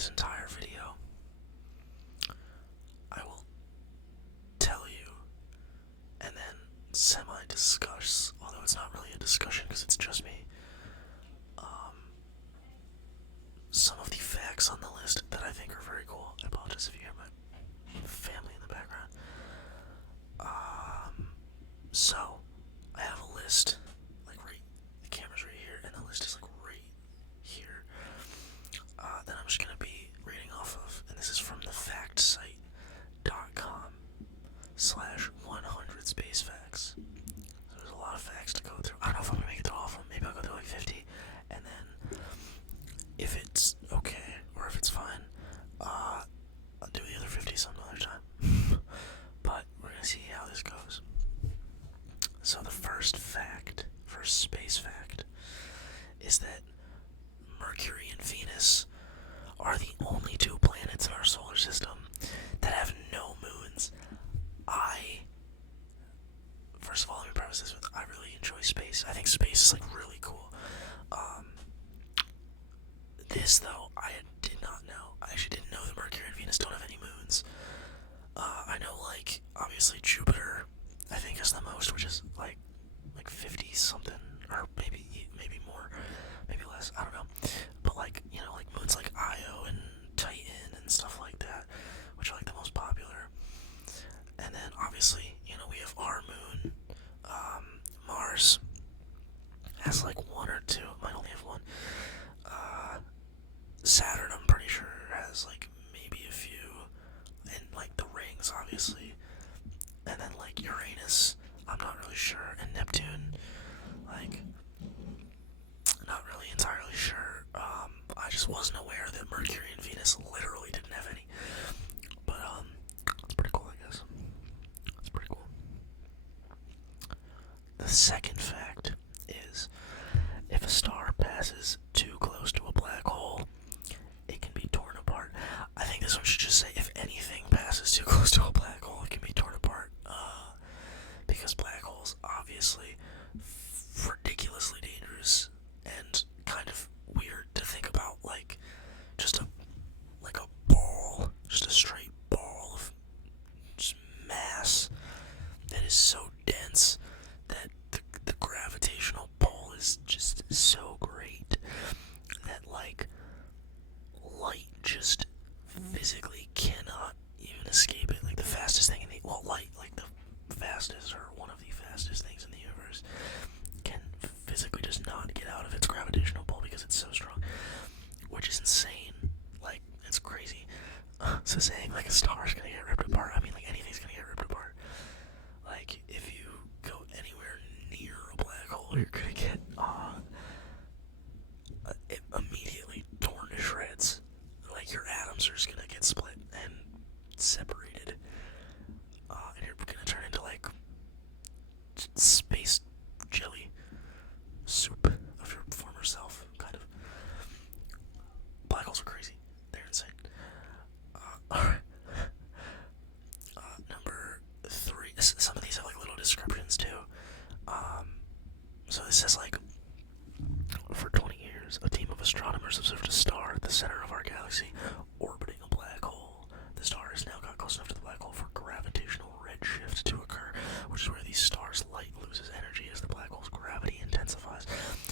this entire video, I will tell you and then semi-discuss, although it's not really a discussion because it's just me, some of the facts on the list that I think are very cool. I apologize if you hear my family in the background. So, I have a list, like the camera's right here, and the list is like right here, that I'm just gonna be reading off of, and this is from the factsite.com/100 space facts. So there's a lot of facts to go through. I don't know if I'm gonna make it through all of them. Maybe I'll go through like 50, and then if it's okay, or if it's fine, I'll do the other 50 some other time. But we're gonna see how this goes. So the first space fact, is that Mercury and Venus are the only two planets in our solar system that have no moons. First of all, let me preface this with, I really enjoy space. I think space is like really cool. This though, I did not know. I actually didn't know that Mercury and Venus don't have any moons. I know, like, obviously Jupiter, I think, has the most, which is like 50 something, or maybe more, maybe less. I don't know. But like, like moons like Io and Titan and stuff like that, which are like the most popular. And then obviously, we have our moon. Mars has like one or two. It might only have one. Saturn, I'm pretty sure, has like maybe a few, and like the rings, obviously. And then like Uranus, I'm not really sure, and Neptune, like, not really entirely sure. I just wasn't aware that Mercury and Venus literally didn't have any. But that's pretty cool, I guess. That's pretty cool. The second fact is, if a star passes too close to a black hole, it can be torn apart. I think this one should just say, if anything passes too close to a black hole, it can be torn apart. Because black holes, obviously, ridiculously dangerous and kind of weird to think about, like, just a ball, just a straight ball of just mass that is so dense that the gravitational pull is just so great that, like, light just physically cannot even escape it. Like, the fastest thing in the, light, like the fastest, or one of the fastest things in the universe, can physically just not get out of its gravitational pull because it's so strong, which is insane. Like, it's crazy. So saying like a star is gonna get ripped apart, I mean, like, anything's gonna get ripped apart. Like, if you go anywhere near a black hole, you're gonna get immediately torn to shreds. Like, your atoms are just gonna get split and separated, and you're gonna turn into like space jelly soup of your former self, kind of. Black holes are crazy. They're insane. Alright. Number 3. Some of these have like little descriptions too. So this says, like, for 20 years, a team of astronomers observed a star at the center of our galaxy orbiting a black hole. The star has now got close enough to the black hole for gravitational redshift to occur, which is where the star's light loses energy as the black hole's gravity intensifies.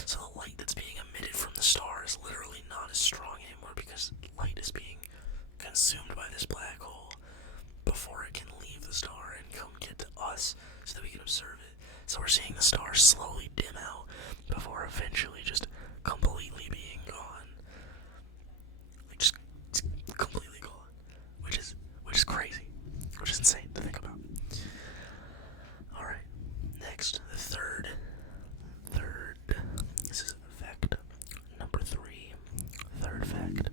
So the light that's being emitted from the star is literally not as strong anymore because light is being consumed by this black hole before it can leave the star and come get to us so that we can observe it. So we're seeing the star slowly dim out before eventually just completely being gone. Like, just completely gone. Which is crazy. Which is insane to think about. Alright. Next, the third. This is fact number 3. Third fact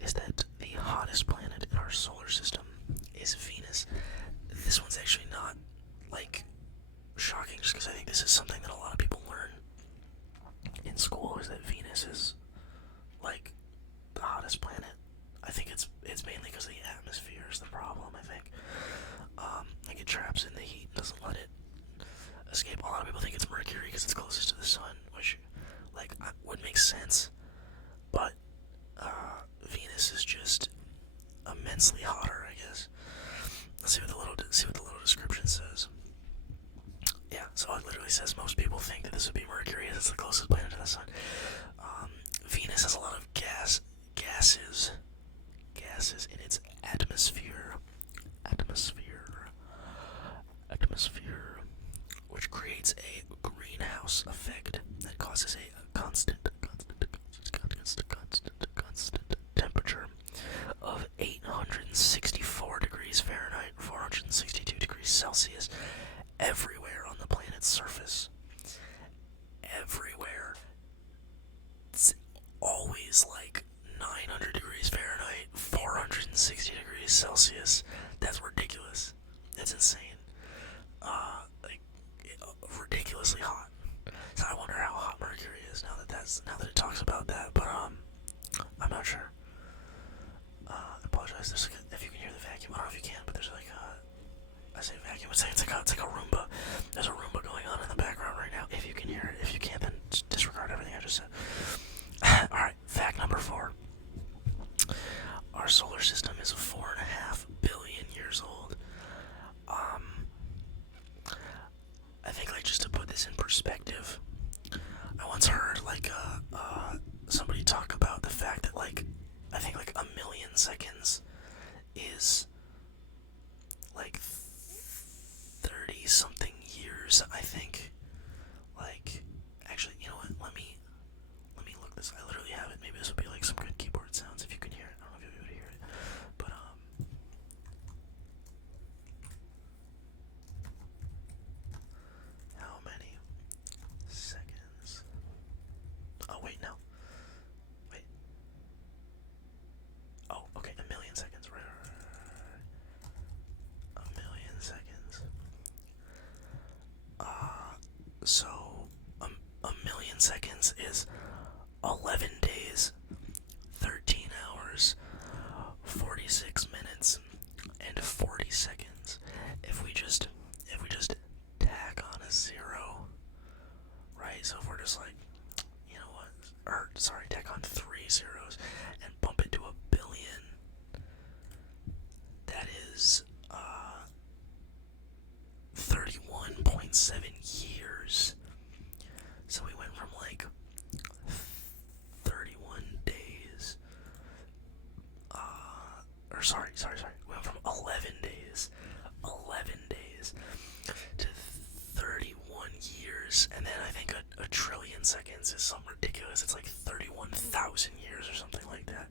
is that the hottest planet in our solar system is Venus. This one's actually not, like, shocking, just because I think this is something that a lot of people learn in school, is that Venus is, like, the hottest planet. I think it's mainly because the atmosphere is the problem, I think. Like, it traps in the heat and doesn't let it escape. A lot of people think it's Mercury because it's closest to the sun, which, like, would make sense. But Venus Venus is just immensely hotter, I guess. Let's see what the little description says. Yeah, so it literally says most people think that this would be Mercury as it's the closest planet to the sun. Venus has a lot of gases in its atmosphere, which creates a greenhouse effect that causes a constant temperature of 864 degrees Fahrenheit, 462 degrees Celsius, everywhere on the planet's surface. Everywhere. It's always like 900 degrees Fahrenheit, 460 degrees Celsius. That's ridiculous. That's insane. Like ridiculously hot. So I wonder how hot Mercury is now that it talks about that. But I'm not sure. I apologize. If you can hear the vacuum, I don't know if you can, but there's like I say vacuum. It's like a Roomba. There's a Roomba going on in the background right now. If you can hear it, if you can't, then just disregard everything I just said. All right. Fact number 4. Our solar system is 4.5 billion years old. I think, like, just to put this in perspective, I once heard like somebody talk about the fact that, like, I think like a million seconds is like 30 something years. I think. Like, actually, you know what? Let me look this. I literally have it. Maybe this would be like some good keyboard sounds if you can hear it. I don't know if you'll be able to hear it, but how many seconds? Oh wait, no. Wait. Oh, okay, a million seconds. Right. A million seconds. So a million seconds is 11 days, 13 hours, 46 minutes, and 40 seconds. If we just tack on a 0, right? So if we're just like, you know what? Or sorry, tack on 3 zeros and bump it to a billion. That is 31.7 years. So we went from like 31 days. Or sorry. We went from 11 days. 11 days to 31 years. And then I think a trillion seconds is something ridiculous. It's like 31,000 years or something like that.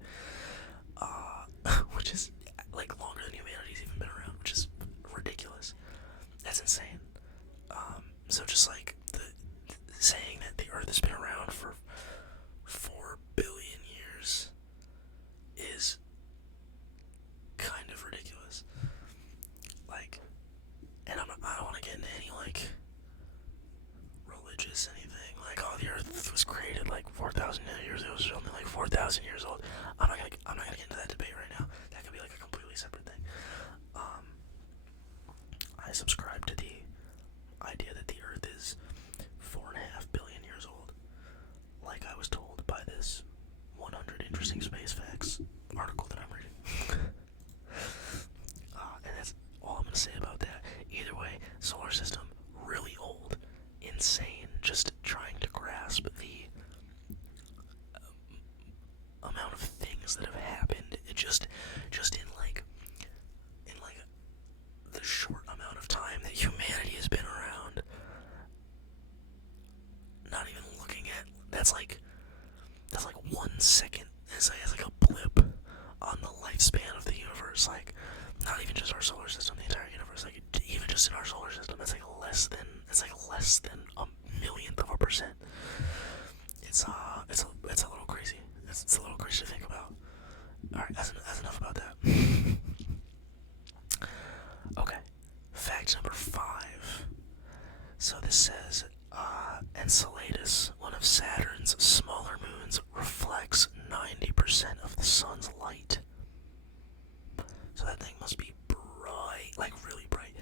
Which is like longer than humanity's even been around, which is ridiculous. That's insane. So just like saying that the Earth has been around for 4 billion years is kind of ridiculous. Like, and I don't want to get into any like religious anything. Like, oh, the Earth was created like 4,000 years ago. It was only like 4,000 years old. I'm not gonna get into that debate right now. That could be like a completely separate thing. I subscribe to the idea that the Earth is 4.5 billion years old, like I was told by this 100 interesting space facts article that I'm reading. And that's all I'm gonna say about that. Either way, solar system, really old, insane. Just trying to grasp the amount of things that have happened. It just in like the short amount of time that humanity has been around. Not even looking at that's like 1 second. It's like a blip on the lifespan of the universe. Like, not even just our solar system, the entire universe. Like, even just in our solar system, it's like less than a millionth of a percent. It's a little crazy. It's a little crazy to think about. All right, that's enough about that. Okay, fact number 5. So this says, Enceladus, one of Saturn's smaller moons, reflects 90% of the sun's light. So that thing must be bright, like really bright,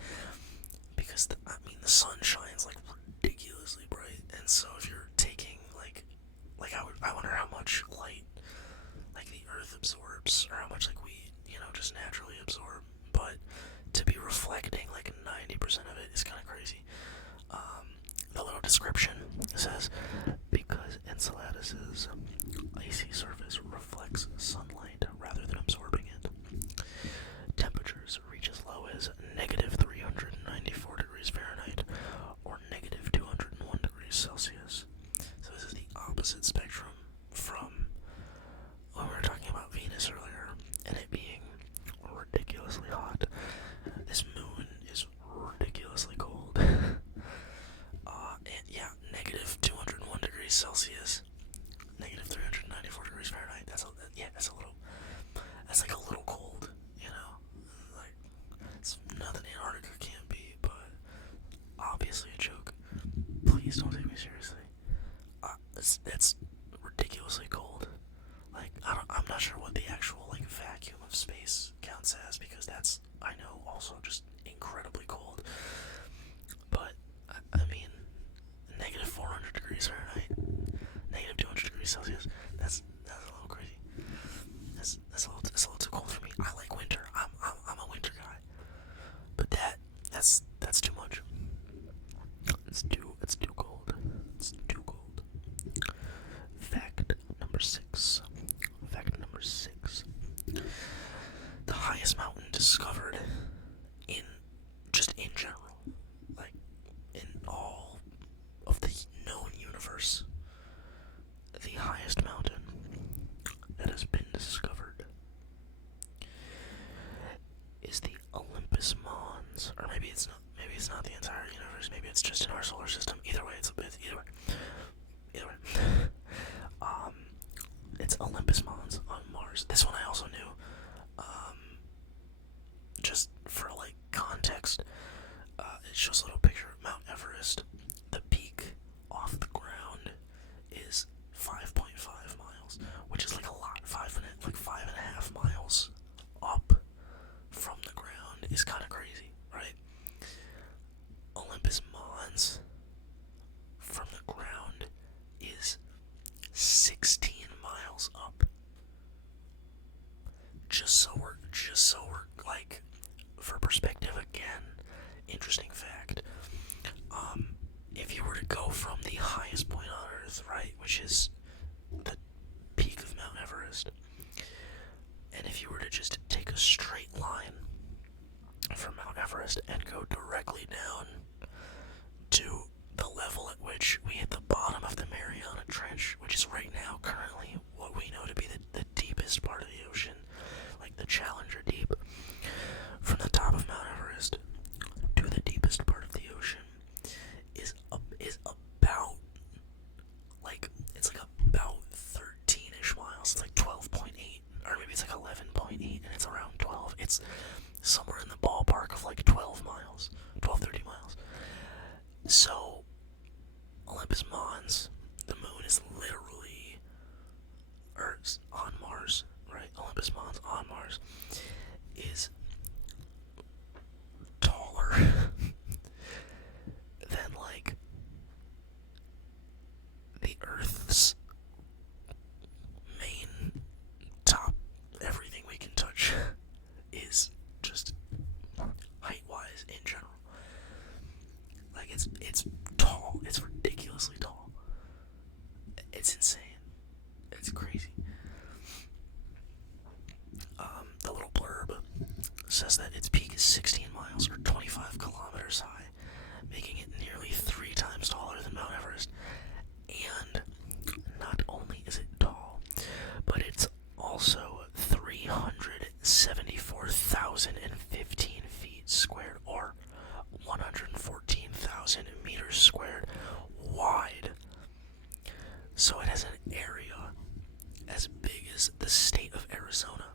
because the sun shines like ridiculously bright, and so if you're taking like I wonder how much light like the Earth absorbs. absorbs, or how much like we, just naturally absorb. But to be reflecting like 90% of it is kind of crazy. The little description says, because Enceladus's icy surface reflects sunlight rather than absorbing it, temperatures reach as low as negative 394 degrees Fahrenheit or negative 201 degrees Celsius. So this is the opposite spectrum from when we were talking about Venus earlier, and it being ridiculously hot. This moon is ridiculously cold. And yeah, negative 201 degrees Celsius, negative 394 degrees Fahrenheit. That's like a little cold, Like, it's nothing Antarctica can't be, but obviously a joke. Please don't take me seriously. That's ridiculously cold. Like, I'm not sure what the actual, like, vacuum of space counts as, because that's, I know, also just incredibly cold. But, I mean, negative 400 degrees Fahrenheit, negative 200 degrees Celsius, that's a little crazy. That's a little too cold for me. I like winter. I'm a winter guy. But that's too much. It's too cold. It's too cold. Fact number six. The highest mountain discovered in general, like in all of the known universe, the highest mountain that has been discovered is the Olympus Mons. Or maybe it's not the entire universe, maybe it's just in our solar system. Either way, either way. It's Olympus Mons on Mars. This one I also knew. Just for like context, it shows a little picture of Mount Everest. The peak off the ground is 5.5 miles, which is like a lot. 5.5 miles up from the ground is kind of crazy, right? Olympus Mons from the ground is 16 miles up. Just so we're like, for perspective again, interesting fact. If you were to go from the highest point on Earth, right, which is the peak of Mount Everest, and if you were to just take a straight line from Mount Everest and go directly down to the level at which we hit the bottom of the Mariana Trench, which is right now currently what we know to be the deepest part of the ocean, like the Challenger Deep, from the top of Mount Everest to the deepest part of the ocean is about, like, it's like about 13-ish miles. It's like 12.8, or maybe it's like 11.8, and it's around 12. It's somewhere in the ballpark of like 13 miles. So, Olympus Mons, the moon is literally, or on Mars, right? Olympus Mons on Mars is taller than like the Earth's main top, everything we can touch is just height-wise in general. Like, it's tall. It's ridiculously tall. It's insane. It's crazy. The little blurb says that its peak is 16 miles or 25 kilometers high, making it nearly 3 times taller than Mount Everest. And not only is it tall, but it's also 374,015 feet squared, or 114,000 meters squared wide. So it has an area as big as the state of Arizona.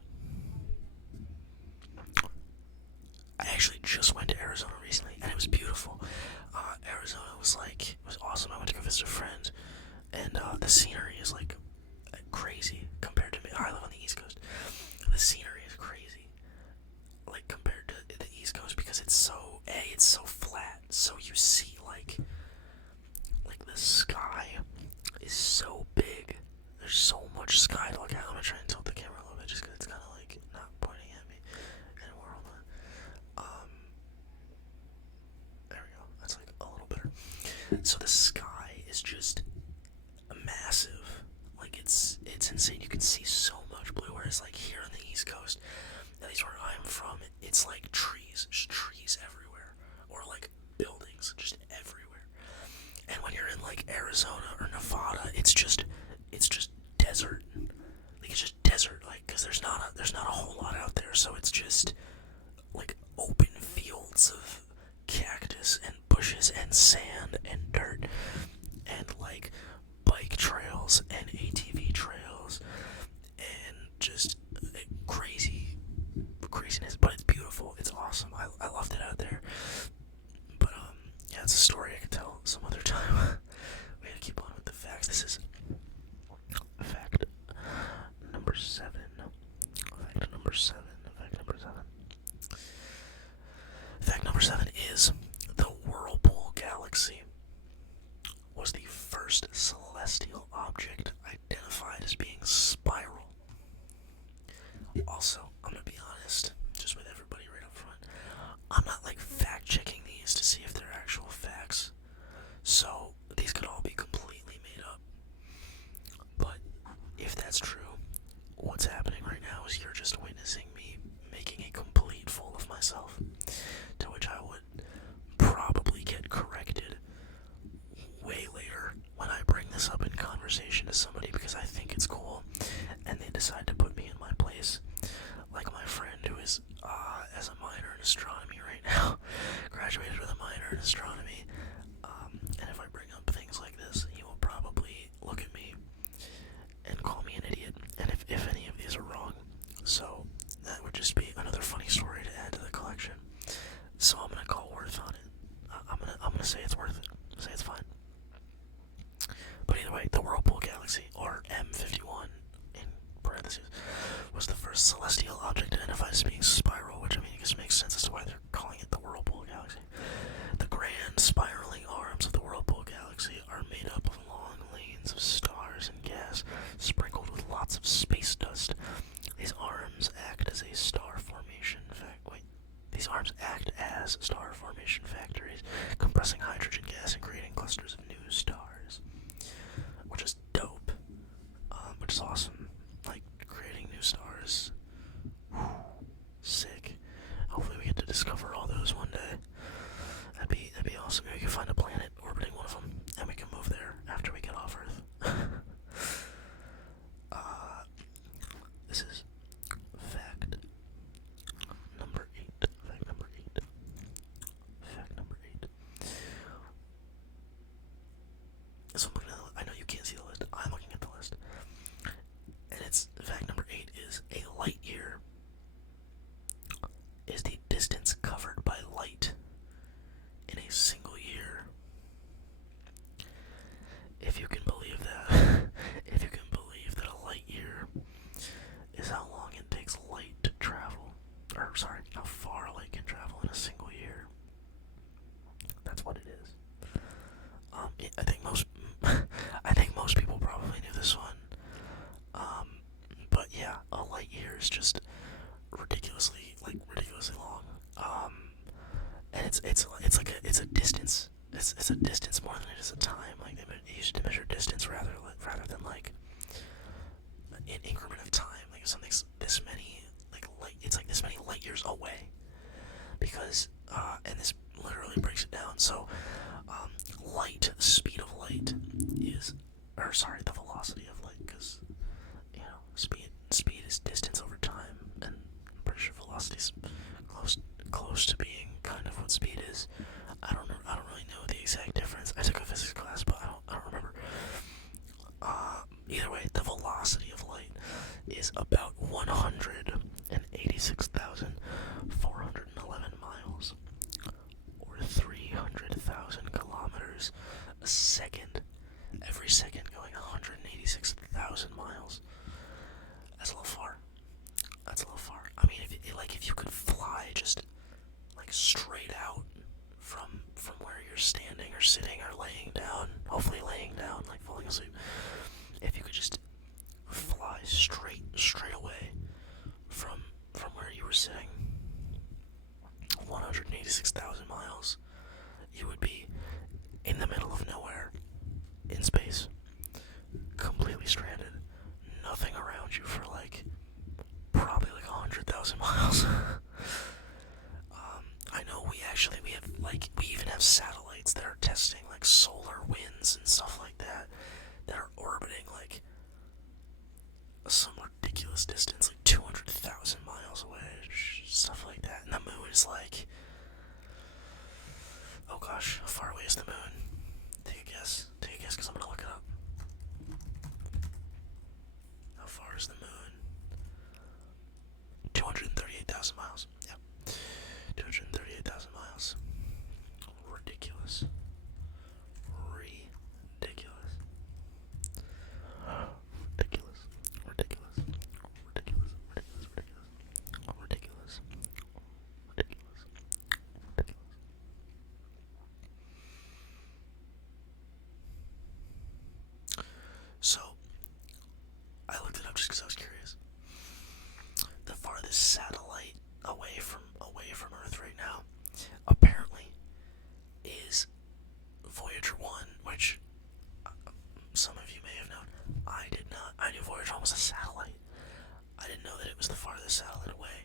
I actually just went to Arizona recently, and it was beautiful. Arizona was awesome. I went to go visit a friend, and the scenery is like crazy compared to me. I live on the East Coast. The scenery is crazy, like, compared to the East Coast, because it's so flat. So you see like the sky is so big. There's so much sky to look at. I'm gonna try and tilt the camera a little bit just because it's kind of so the sky is just massive. Like it's insane. You can see so much blue. Whereas like here on the East Coast, at least where I'm from, it's like trees, just trees everywhere, or like buildings just everywhere. And when you're in like Arizona or Nevada, it's just desert. Like it's just desert. Like because there's not a whole lot out there, so it's just like open fields of cactus and bushes and sand and dirt and like bike trails and ATV trails and just craziness, but it's beautiful. It's awesome. I loved it out there. But yeah, it's a story I could tell some other time. We gotta keep on with the facts. This is fact number 7. Fact number 7. Fact number 7. Fact number 7 is the Whirlpool Galaxy was the first celestial object identified as being spiral. Also, I'm gonna be honest, just with everybody right up front, I'm not like fact checking these to see if they're actual facts. So these could all be completely made up. But if that's true, what's happening right now is you're just witnessing me making a complete fool of myself, to which I would probably get corrected way later when I bring this up in conversation to somebody because I think it's cool and they decide to put me in my place. Like my friend who is as a minor in astronomy right now, graduated with a minor in astronomy, and if I bring up things like this, he will probably look at me and call me an idiot, and if any of these are wrong. So that would just be another funny story to add to the collection. So I'm gonna call worth on it. I'm gonna say it's worth it. Say it's fine. But either way, the Whirlpool Galaxy, or M51 in parentheses, was the first celestial object identified as being spiral, which I mean, I guess makes sense as to why they're calling it the Whirlpool Galaxy. The grand spiraling arms of the Whirlpool Galaxy are made up of long lanes of stars and gas, sprinkled with lots of space dust. These arms act as star formation factories, compressing hydrogen gas and creating clusters of new stars, which is dope. Which is awesome. Like creating new stars. Whew, sick. Hopefully we get to discover all those one day. That'd be awesome. Maybe we can find a planet orbiting one of them, and we can move there after we get off Earth. This is fact number 8. Fact number 8. Fact number 8. So I'm looking at I know you can't see the list. I'm looking at the list. And it's fact number 8 is a light year is the distance covered by light in a single year. If you can believe that. If you can believe that a light year is how long it takes light to travel. Or, sorry, how far light can travel in a single year. That's what it is. I think most people probably knew this one. But yeah, a light year is just ridiculously long. And it's a distance. It's a distance more than it is a time. Like they used to measure distance rather than like an increment of time. Like if something's this many it's like this many light years away. Because and this literally breaks it down. So light, the speed of light is, the velocity of light, because speed is distance over time, and I'm pretty sure velocity is close to being kind of what speed is. I don't really know the exact difference. I took a physics class, but I don't remember. Either way, the velocity of light is about 186,411 miles, or 300,000 kilometers a second. Every second going 186,000 miles. That's a little far. I mean, if you could fly just like straight out from where you're standing or sitting or laying down, hopefully laying down, like falling asleep. If you could just fly straight away from where you were sitting, 186,000 miles, you would be in the middle of nowhere. is like, oh gosh, how far away is the moon? Take a guess. Take a guess, because I'm gonna look it up. How far is the moon? 238,000 miles. Yeah. 238,000 miles. Ridiculous. Ridiculous. Ridiculous. Ridiculous. Ridiculous. Ridiculous. Ridiculous. Ridiculous. Ridiculous. Ridiculous. So, I looked it up just because I was curious. The farthest satellite away from Earth right now, apparently, is Voyager 1, which some of you may have known. I did not. I knew Voyager 1 was a satellite. I didn't know that it was the farthest satellite away.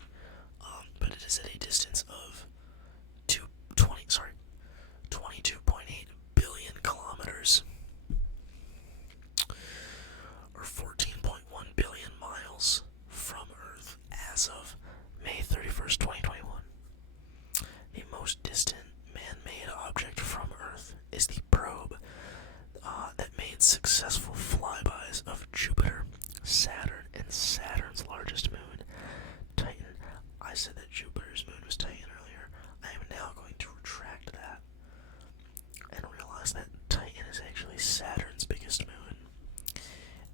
But it is at a distance of 22.8 billion kilometers, or 14.1 billion miles from Earth as of May 31st, 2021. The most distant man-made object from Earth is the probe that made successful flybys of Jupiter, Saturn, and Saturn's largest moon, Titan. I said that Jupiter's moon was Titan earlier. I am now going to retract that and realize that Titan is actually Saturn's biggest moon.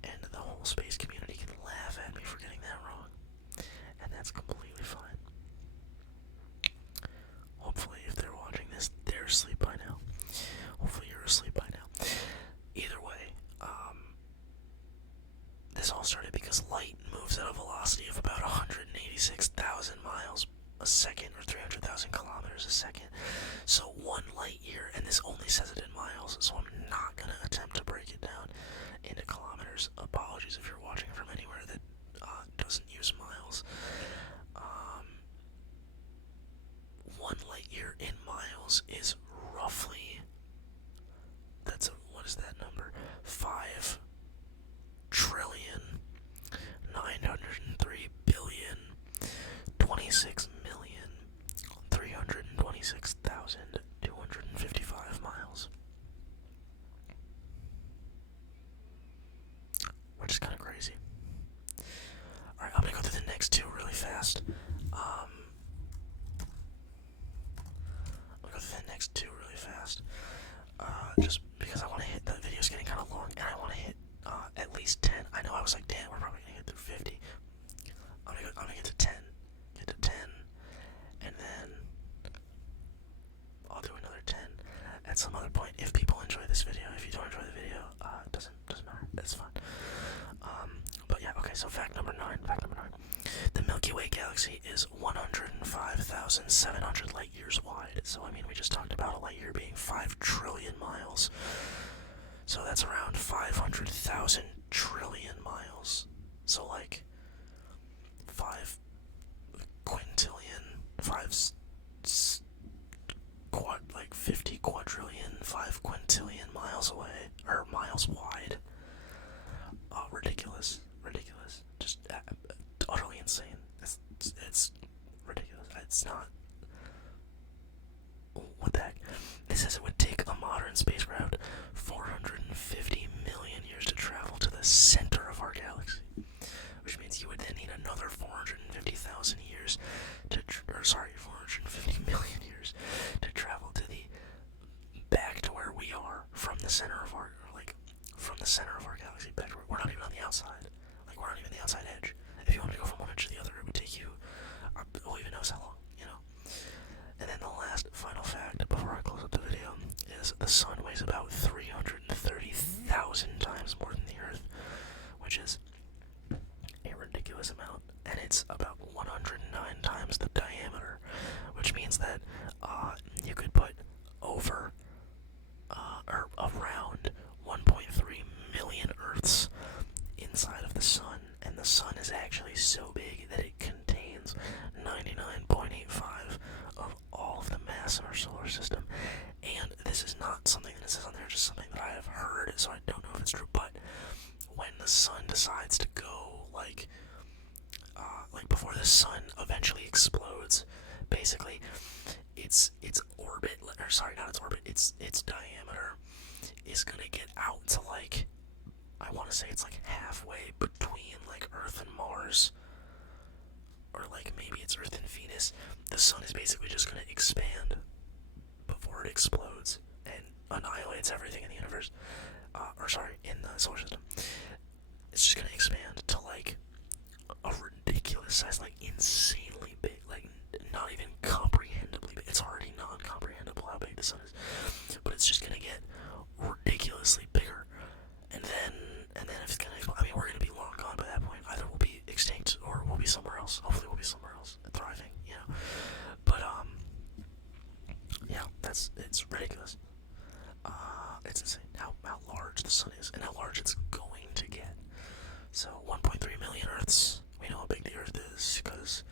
And the whole space community can laugh at me for getting that wrong. And that's completely fine. Hopefully, if they're watching this, they're asleep by now. Hopefully, you're asleep by now. Either way, this all started because light moves at a velocity of about 186,000 miles a second, or 300,000 kilometers a second. So 1 light year, and this only says it in miles, so I'm not going to attempt to break it down into kilometers. Apologies if you're watching from anywhere that doesn't use miles. 1 light year in miles is roughly, what is that number? 5 trillion 903 billion 26,326,255 miles, which is kind of crazy. Alright, I'm gonna go through the next two really fast. Just because I want to hit, the video's getting kind of long, and I want to hit at least 10. I know I was like, damn, we're probably gonna get through 50. I'm gonna get to 10. Get to 10, and then I'll do another 10 at some other point if people enjoy this video. If you don't enjoy the video, it doesn't matter. That's fine. But yeah, okay, so fact number 9. The Milky Way galaxy is 105,700 light years wide. So, I mean, we just talked about a light year being 5 trillion miles. So that's around 500,000 trillion miles. So, like, 5 quintillion, 50 quadrillion, 5 quintillion miles away, or miles wide. Ridiculous. Just utterly insane. It's ridiculous. It's not. What the heck? This says it would take a modern spacecraft 450 million years to travel to the center of our galaxy, which means you would then need another 450,000 years 450 million years to travel to the back to where we are from the center of our galaxy back to where we're not even on the outside. Like, we're not even the outside edge. If you wanted to go from one edge to the other, it would take you, who even knows how long, you know? And then the last final fact before I close up the video is the sun weighs about 330,000 times more than the Earth, which is a ridiculous amount, and it's about 109 times the diameter, which means that you could put over or around 1.3 million Earths inside of the sun, and the sun is actually so big that it contains 99.85 of all of the mass in our solar system. And this is not something that says on there, just something that I have heard, so I don't know if it's true, but when the sun decides to go, like before the sun eventually explodes, basically, its orbit, or sorry, not its orbit, its diameter is gonna get out to like, I want to say it's like halfway between like Earth and Mars, or like maybe it's Earth and Venus. The sun is basically just gonna expand before it explodes and annihilates everything in the universe, or sorry, in the solar system. It's just gonna expand to like a ridiculous size, like insanely big, like not even comprehendibly big. It's already non-comprehensible how big the sun is, but it's just gonna get ridiculously bigger. And then if it's gonna, I mean, we're gonna be long gone by that point. Either we'll be extinct or we'll be somewhere else. Hopefully, we'll be somewhere else, thriving, you know. But yeah, it's ridiculous. It's insane how large the sun is and how large it's going to get. So 1.3 million Earths. We know how big the Earth is because,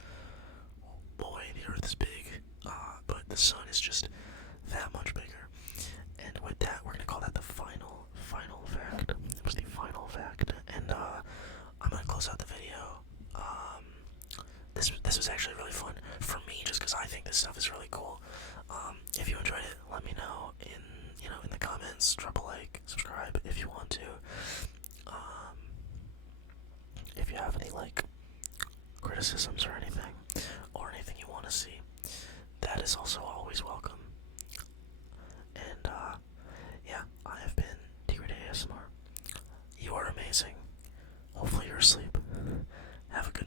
oh boy, the Earth is big. But the sun is just that much bigger. And with that, we're gonna call that the final fact. It was the final fact, and I'm gonna close out the video. This was actually really fun for me, just because I think this stuff is really cool. If you enjoyed it, let me know in the comments. Drop a like, subscribe if you want to. If you have any like criticisms or anything you want to see, that is also always welcome. And yeah, I have been T-Ray ASMR. You are amazing. Hopefully you're asleep. Have a good